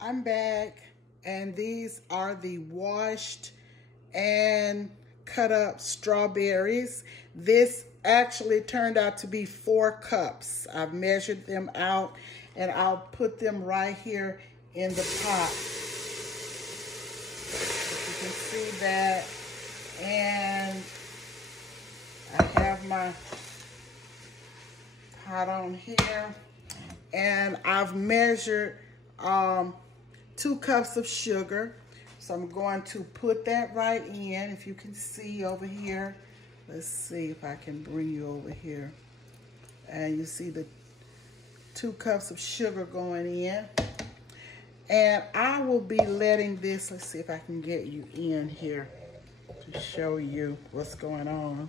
I'm back, and these are the washed and cut up strawberries. This actually turned out to be 4 cups. I've measured them out, and I'll put them right here in the pot. You can see that, and I have my pot on here, and I've measured 2 cups of sugar. So I'm going to put that right in. If you can see over here, let's see if I can bring you over here. And you see the 2 cups of sugar going in. And I will be letting this, let's see if I can get you in here to show you what's going on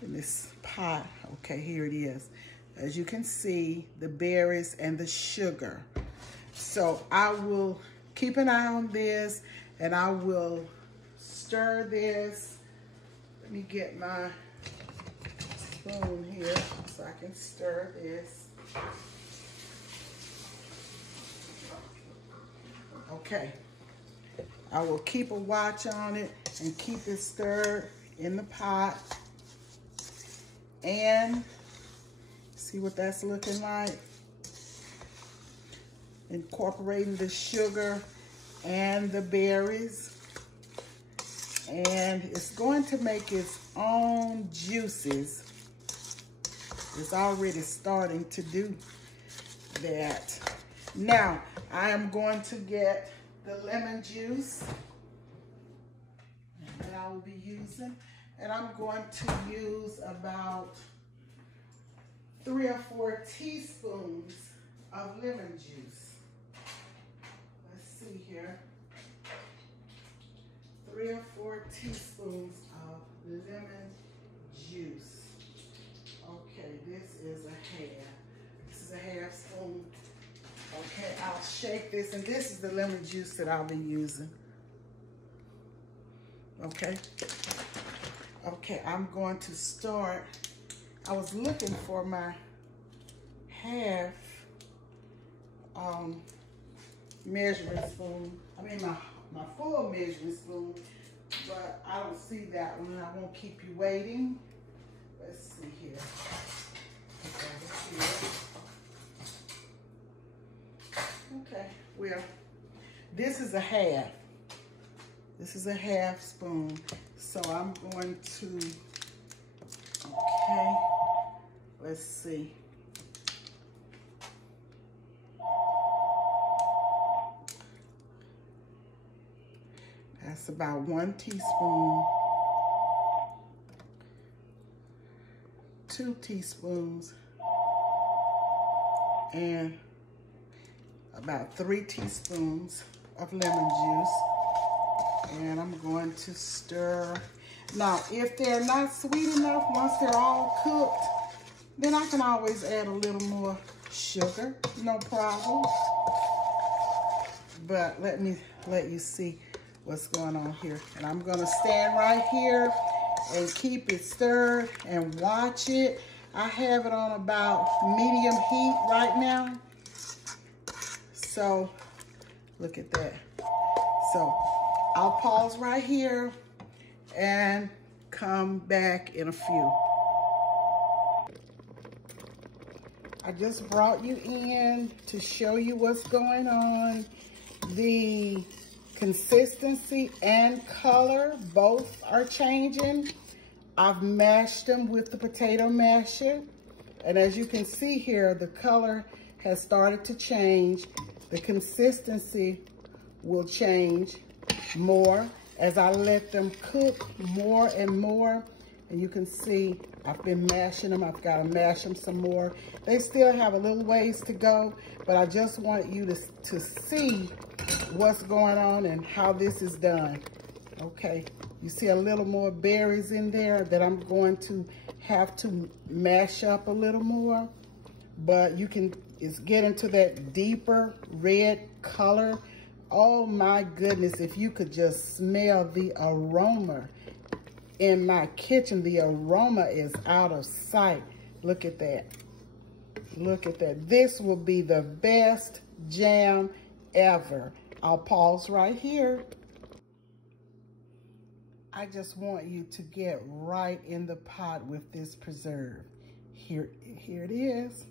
in this pot. Okay, here it is. As you can see, the berries and the sugar. So I will keep an eye on this, and I will stir this. Let me get my spoon here so I can stir this. Okay. I will keep a watch on it and keep it stirred in the pot. And see what that's looking like. Incorporating the sugar and the berries, and it's going to make its own juices. It's already starting to do that. Now I am going to get the lemon juice that I will be using, and I'm going to use about 3 or 4 teaspoons of lemon juice. See here, 3 or 4 teaspoons of lemon juice. Okay, this is a half. This is a half spoon. Okay, I'll shake this, and this is the lemon juice that I'll be using. Okay. Okay, I'm going to start. I was looking for my half measuring spoon. I mean my full measuring spoon, but I don't see that one. I won't keep you waiting. Let's see here. Okay, well, this is a half. This is a half spoon. So I'm going to, okay, let's see. That's about 1 teaspoon, 2 teaspoons, and about 3 teaspoons of lemon juice. And I'm going to stir. Now, if they're not sweet enough, once they're all cooked, then I can always add a little more sugar, no problem. But let me let you see what's going on here. And I'm gonna stand right here and keep it stirred and watch it. I have it on about medium heat right now. So look at that. So I'll pause right here and come back in a few. I just brought you in to show you what's going on. The consistency and color, both are changing. I've mashed them with the potato masher. And as you can see here, the color has started to change. The consistency will change more as I let them cook more and more. And you can see I've been mashing them. I've got to mash them some more. They still have a little ways to go, but I just want you to see what's going on and how this is done. Okay, you see a little more berries in there that I'm going to have to mash up a little more, but you can, it's getting to that deeper red color. Oh my goodness, if you could just smell the aroma in my kitchen. The aroma is out of sight. Look at that. Look at that. This will be the best jam ever. I'll pause right here. I just want you to get right in the pot with this preserve. Here it is.